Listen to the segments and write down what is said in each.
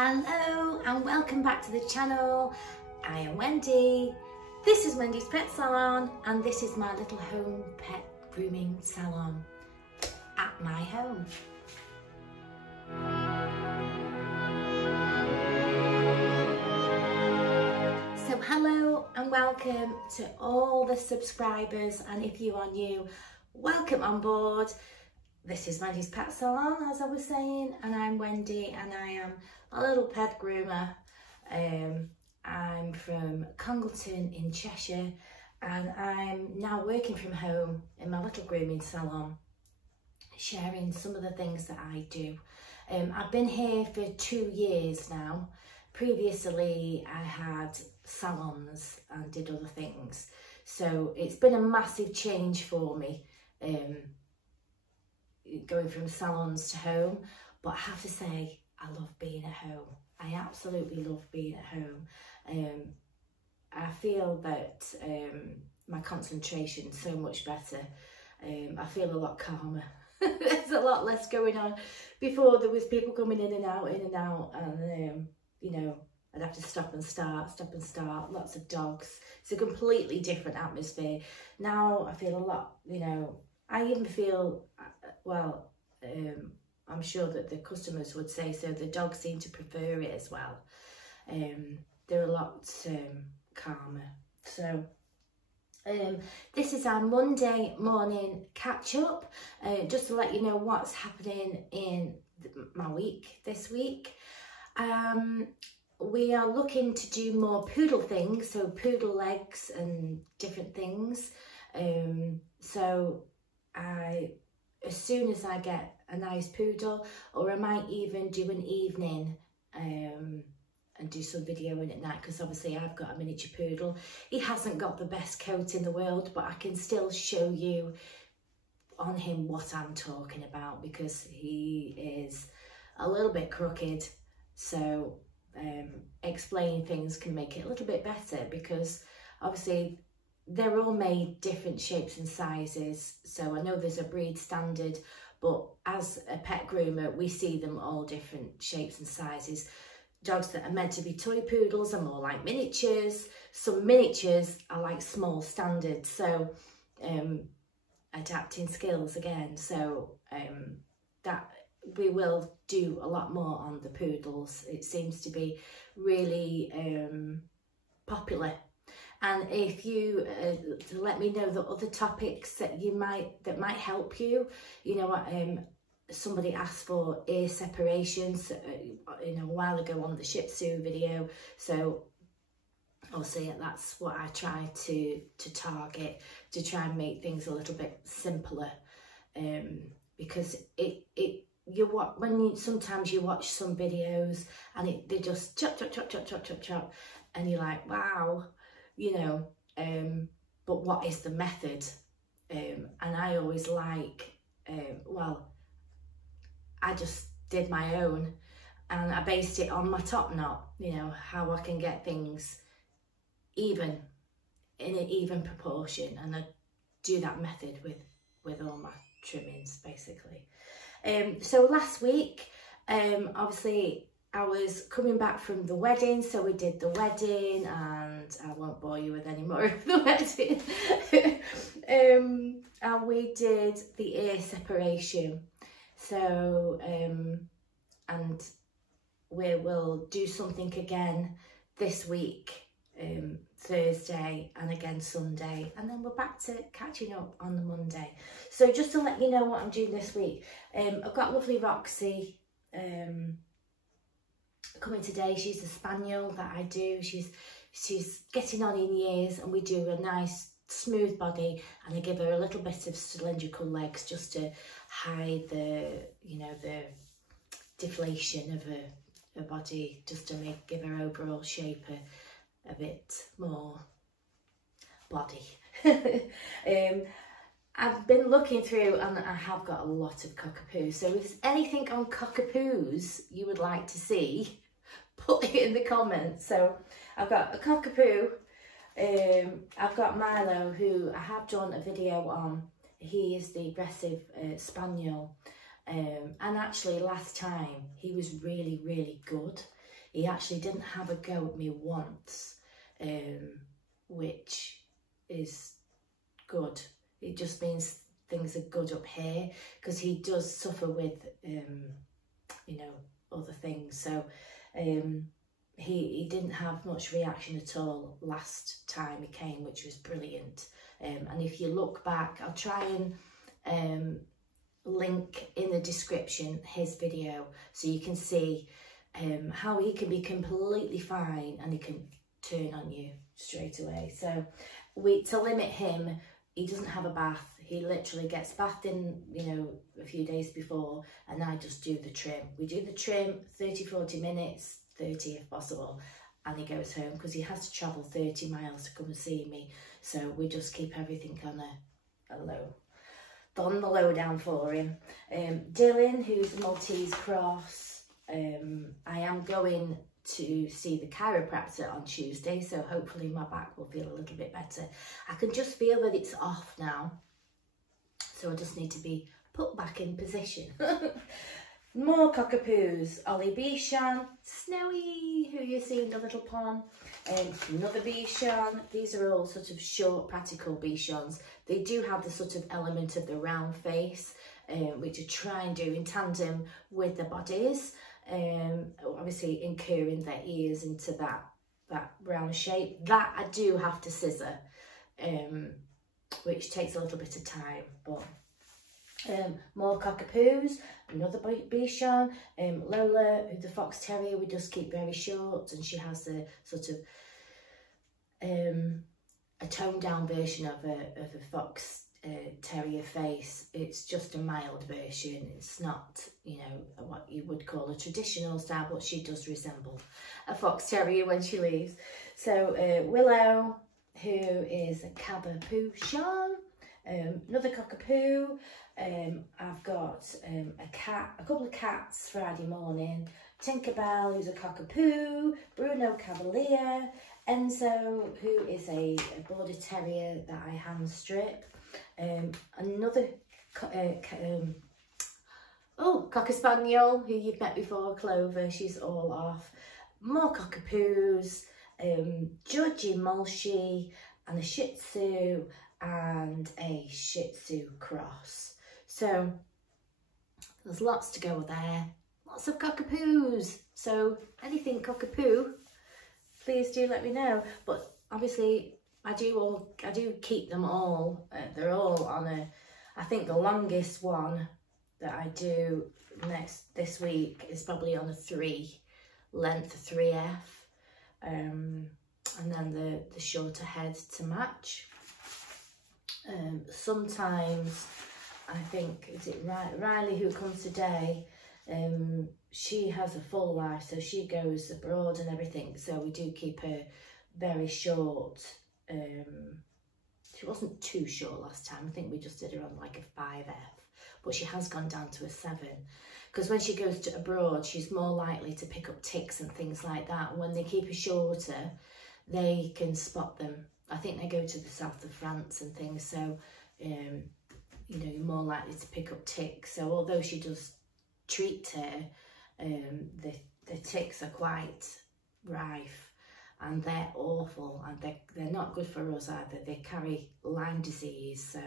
Hello and welcome back to the channel. I am Wendy. This is Wendy's Pet Salon and this is my little home pet grooming salon at my home. So hello and welcome to all the subscribers, and if you are new, welcome on board. This is Wendy's Pet Salon, as I was saying, and I'm Wendy and I am a little pet groomer. I'm from Congleton in Cheshire and I'm now working from home in my little grooming salon, sharing some of the things that I do. I've been here for 2 years now. Previously I had salons and did other things, so it's been a massive change for me, going from salons to home. But I have to say, I love being at home. I absolutely love being at home. I feel that my concentration is so much better. I feel a lot calmer. There's a lot less going on. Before there was people coming in and out, and you know, I'd have to stop and start, lots of dogs. It's a completely different atmosphere. Now I feel a lot, you know, I even feel, well, I'm sure that the customers would say so, the dogs seem to prefer it as well. They're a lot calmer. So this is our Monday morning catch up, just to let you know what's happening in my week this week. We are looking to do more poodle things, so poodle legs and different things. So as soon as I get a nice poodle, or I might even do an evening and do some videoing at night, because obviously I've got a miniature poodle. He hasn't got the best coat in the world, but I can still show you on him what I'm talking about, because he is a little bit crooked. So explaining things can make it a little bit better, because obviously they're all made different shapes and sizes. So I know there's a breed standard, but as a pet groomer, we see them all different shapes and sizes. Dogs that are meant to be toy poodles are more like miniatures. Some miniatures are like small standard. So adapting skills again. So that we will do a lot more on the poodles. It seems to be really popular. And if you let me know the other topics that that might help you. You know what, somebody asked for ear separations you know, a while ago on the Shih Tzu video, so obviously that's what I try to target, to try and make things a little bit simpler, because sometimes you watch some videos and they just chop, and you're like, wow, you know, but what is the method? And I always like, well, I just did my own and I based it on my top knot, you know, how I can get things even, in an even proportion, and I do that method with all my trimmings basically. So last week, obviously I was coming back from the wedding, so we did the wedding, and I won't bore you with any more of the wedding. And we did the ear separation. So, and we will do something again this week, Thursday, and again Sunday, and then we're back to catching up on the Monday. So just to let you know what I'm doing this week, I've got lovely Roxy coming today. She's a spaniel that I do. She's getting on in years, and we do a nice smooth body, and I give her a little bit of cylindrical legs just to hide the, you know, the deflation of her body, just to give her overall shape a bit more body. I've been looking through and I have got a lot of cockapoos, so if there's anything on cockapoos you would like to see, put it in the comments. So I've got a cockapoo, I've got Milo, who I have done a video on. He is the aggressive spaniel, and actually last time he was really good. he actually didn't have a go at me once, which is good. It just means things are good up here, because he does suffer with, you know, other things. So he didn't have much reaction at all last time he came, which was brilliant. And if you look back, I'll try and link in the description his video, so you can see how he can be completely fine and he can turn on you straight away. So to limit him, he doesn't have a bath. He literally gets bathed in, you know, a few days before, and I just do the trim. We do the trim 30-40 minutes, 30 if possible, and he goes home, because he has to travel 30 miles to come and see me. So we just keep everything on the low down for him. Dylan, who's a Maltese cross, I am going to see the chiropractor on Tuesday, so hopefully my back will feel a little bit better. I can just feel that it's off now, so I just need to be put back in position. More cockapoos. Ollie Bichon, Snowy, who you see in the little pond, another Bichon. These are all sort of short practical Bichons. They do have the sort of element of the round face, which I try and do in tandem with the bodies. Obviously incurring their ears into that round shape. That I do have to scissor, which takes a little bit of time. But more cockapoos, another Bichon, Lola, who's the fox terrier, we just keep very short, and she has the sort of a toned down version of a fox terrier face. It's just a mild version. It's not, you know, what you would call a traditional style, but she does resemble a fox terrier when she leaves. So Willow, who is a Cabochon, another cockapoo. I've got a couple of cats Friday morning. Tinkerbell, who's a cockapoo, Bruno Cavalier, Enzo, who is a border terrier that I hand strip, another Cocker Spaniel, who you've met before, Clover, she's all off, more cockapoos, Georgie Molshi, and a Shih Tzu, and a Shih Tzu cross. So there's lots to go there, lots of cockapoos. So anything cockapoo, please do let me know. But obviously I do keep them all. They're all on I think the longest one that I do this week is probably on a 3 length 3F, and then the shorter head to match. Sometimes I think, is it Riley who comes today, she has a full life, so she goes abroad and everything, so we do keep her very short. She wasn't too short last time. I think we just did her on like a 5F, but she has gone down to a 7, because when she goes to abroad, she's more likely to pick up ticks and things like that. When they keep her shorter, they can spot them. I think they go to the south of France and things, so you know, you're more likely to pick up ticks. So although she does treat her, the ticks are quite rife, and they're awful, and they're not good for us either. They carry Lyme disease, so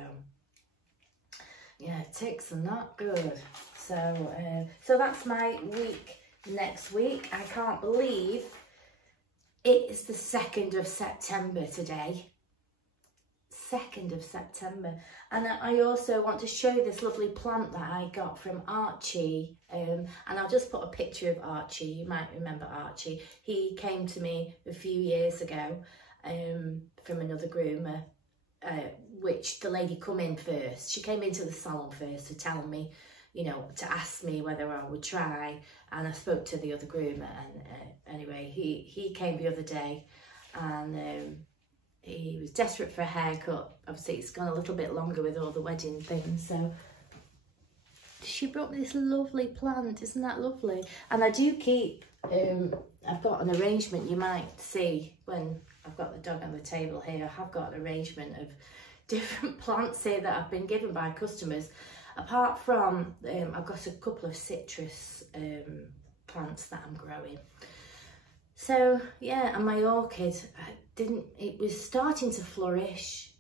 yeah, ticks are not good. So so that's my week next week. I can't believe it is the 2nd of September today. 2nd of September. And I also want to show you this lovely plant that I got from Archie, and I'll just put a picture of Archie. You might remember Archie. He came to me a few years ago from another groomer, which the lady come in first. She came into the salon first to tell me, you know, to ask me whether I would try, and I spoke to the other groomer, and anyway, he came the other day, and he was desperate for a haircut. Obviously it's gone a little bit longer with all the wedding things, so she brought me this lovely plant. Isn't that lovely? And I do keep, I've got an arrangement, you might see when I've got the dog on the table here, I have got an arrangement of different plants here that I've been given by customers. Apart from, I've got a couple of citrus plants that I'm growing. So yeah, and my orchid, it was starting to flourish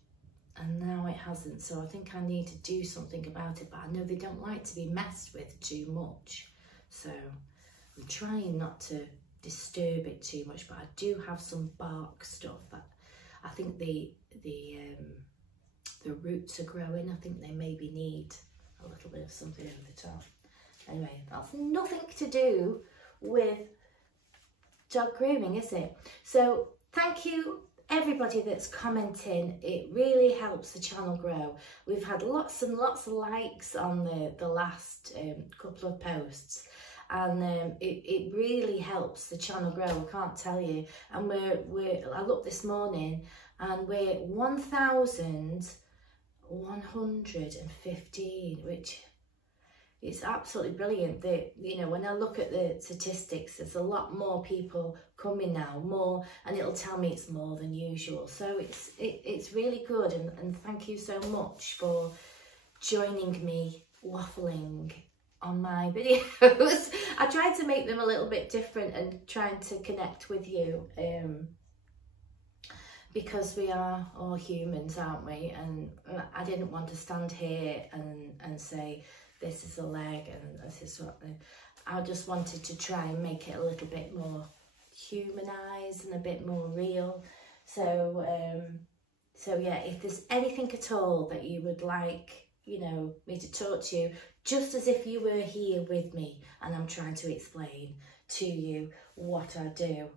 and now it hasn't. So I think I need to do something about it, but I know they don't like to be messed with too much. So I'm trying not to disturb it too much, but I do have some bark stuff that I think the roots are growing. I think they maybe need a little bit of something over the top. Anyway, that's nothing to do with dog grooming, is it? So thank you everybody that's commenting. It really helps the channel grow. We've had lots and lots of likes on the last couple of posts, and it really helps the channel grow, I can't tell you. And I looked this morning and we're 1,115, which it's absolutely brilliant. That, you know, when I look at the statistics, there's a lot more people coming now, more, and it'll tell me it's more than usual. So it's really good, and thank you so much for joining me waffling on my videos. I tried to make them a little bit different and trying to connect with you, because we are all humans, aren't we? And I didn't want to stand here and say, this is a leg and this is what. I just wanted to try and make it a little bit more humanized and a bit more real. So so yeah, if there's anything at all that you would like, you know, me to talk to you, just as if you were here with me and I'm trying to explain to you what I do.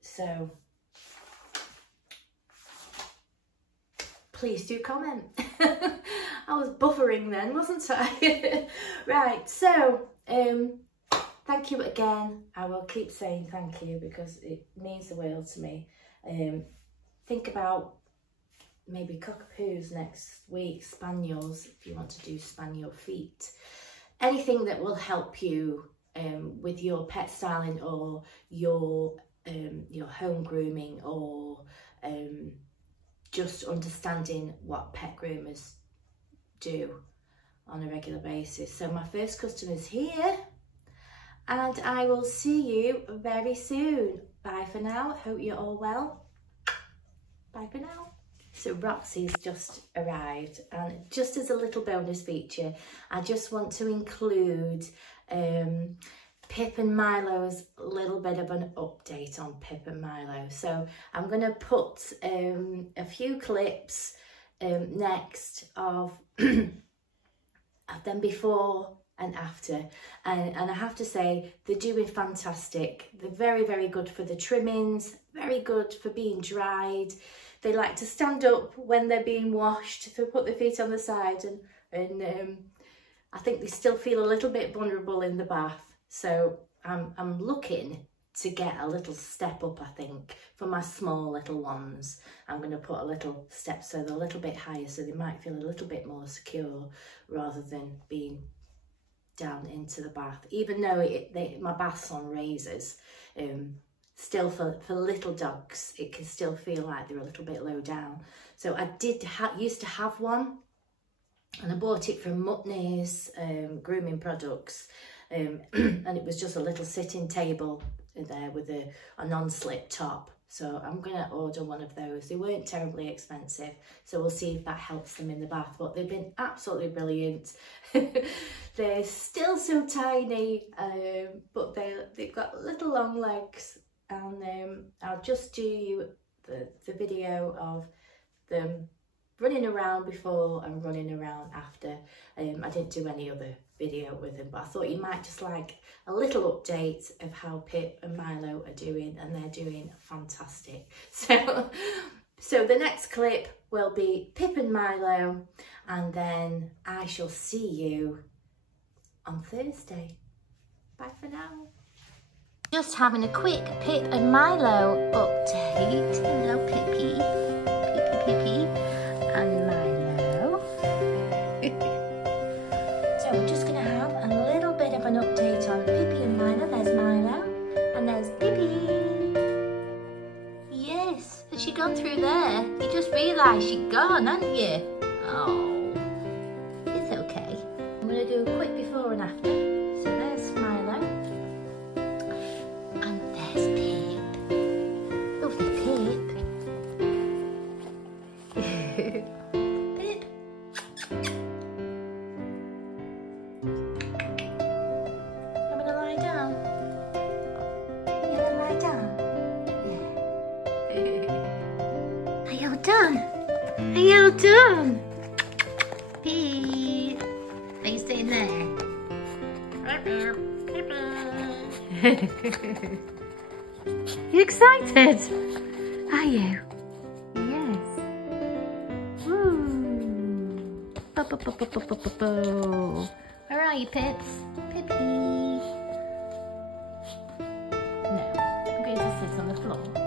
So please do comment. I was buffering then, wasn't I? Right, so thank you again. I will keep saying thank you because it means the world to me. Think about maybe cockapoos next week, spaniels, if you want to do spaniel feet. Anything that will help you with your pet styling or your home grooming, or just understanding what pet groomers do on a regular basis. So my first customer's here, and I will see you very soon. Bye for now. Hope you're all well. Bye for now. So Roxy's just arrived, and just as a little bonus feature, I just want to include Pip and Milo's little bit of an update on Pip and Milo. So I'm going to put a few clips next of them before and after, and I have to say they're doing fantastic. They're very, very good for the trimmings, very good for being dried. They like to stand up when they're being washed, to put their feet on the side, and I think they still feel a little bit vulnerable in the bath. So I'm looking to get a little step up, I think, for my small little ones. I'm going to put a little step so they're a little bit higher, so they might feel a little bit more secure rather than being down into the bath. Even though my bath's on razors, still for little dogs, it can still feel like they're a little bit low down. So I used to have one, and I bought it from Mutney's grooming products. And it was just a little sitting table there with a non-slip top. So I'm going to order one of those. They weren't terribly expensive, so we'll see if that helps them in the bath. But they've been absolutely brilliant. They're still so tiny, but they've got little long legs. And I'll just do you the video of them running around before and running around after. I didn't do any other video with them, but I thought you might just like a little update of how Pip and Milo are doing, and they're doing fantastic. So the next clip will be Pip and Milo, and then I shall see you on Thursday. Bye for now. Just having a quick Pip and Milo update. Hello Pippy, Pippy and Milo. So we're just going to have a little bit of an update on Pippy and Milo. There's Milo and there's Pippy. Yes, has she gone through there? You just realised she'd gone, hadn't you? Oh, it's okay. I'm going to do a quick before and after. So there's Milo. Are you all done? Pete, are you staying there? You excited? Are you? Yes. Woo. Where are you, Pits? Pippi. No, I'm going to sit on the floor.